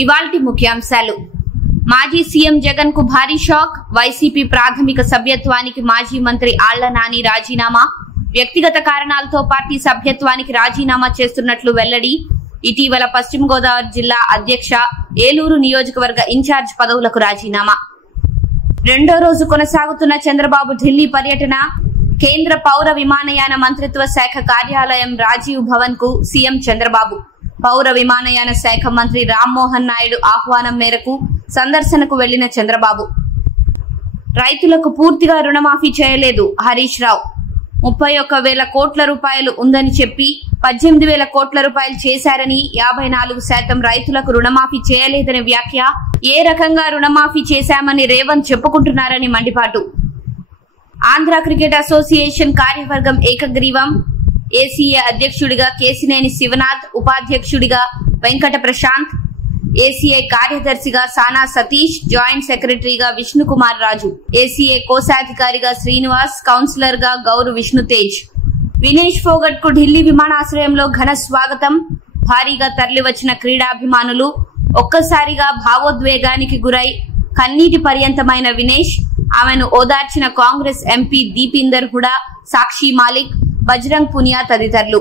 ఇవాల్టి ముఖ్యాంశాలు. మాజీ సీఎం జగన్ కు భారీ షాక్. వైసీపీ ప్రాథమిక సభ్యత్వానికి మాజీ మంత్రి ఆళ్ల నాని రాజీనామా. వ్యక్తిగత కారణాలతో పార్టీ సభ్యత్వానికి రాజీనామా చేస్తున్నట్లు వెల్లడి. ఇటీవల పశ్చిమ గోదావరి జిల్లా అధ్యక్ష, ఏలూరు నియోజకవర్గ ఇన్ఛార్జ్ పదవులకు రాజీనామా. రెండో రోజు కొనసాగుతున్న చంద్రబాబు ఢిల్లీ పర్యటన. కేంద్ర పౌర విమానయాన మంత్రిత్వ శాఖ కార్యాలయం రాజీవ్ భవన్ కు సీఎం చంద్రబాబు, పౌర విమానయాన శాఖ మంత్రి రామ్మోహన్ నాయుడు ఆహ్వానం మేరకు సందర్శనకు వెళ్లిన చంద్రబాబు. రైతులకు పూర్తిగా రుణమాఫీ చేయలేదు హరీష్ రావు. 31,000 కోట్ల రూపాయలు ఉందని చెప్పి 18,000 కోట్ల రూపాయలు చేశారని, 54% రైతులకు రుణమాఫీ చేయలేదని వ్యాఖ్య. ఏ రకంగా రుణమాఫీ చేశామని రేవంత్ చెప్పుకుంటున్నారని మండిపాటు. ఆంధ్ర క్రికెట్ అసోసియేషన్ కార్యవర్గం ఏకగ్రీవం. ఏసీఏ అధ్యక్షుడిగా కేశినేని శివనాథ్, ఉపాధ్యక్షుడిగా వెంకట ప్రశాంత్, ఏసీఐ కార్యదర్శిగా సానా సతీష్, జాయింట్ సెక్రటరీగా విష్ణుకుమార్ రాజు, ఏసీఏ కోశాధికారిగా శ్రీనివాస్, కౌన్సిలర్ గా గౌరు విష్ణుతేజ్. వినేష్ ఫోగట్ కు ఢిల్లీ విమానాశ్రయంలో ఘన స్వాగతం. భారీగా తరలివచ్చిన క్రీడాభిమానులు. ఒక్కసారిగా భావోద్వేగానికి గురై కన్నీటి పర్యంతమైన వినేష్. ఆమెను ఓదార్చిన కాంగ్రెస్ ఎంపీ దీపీందర్ హుడా, సాక్షి మాలిక్, బజరంగ్ పునియా తదితరులు.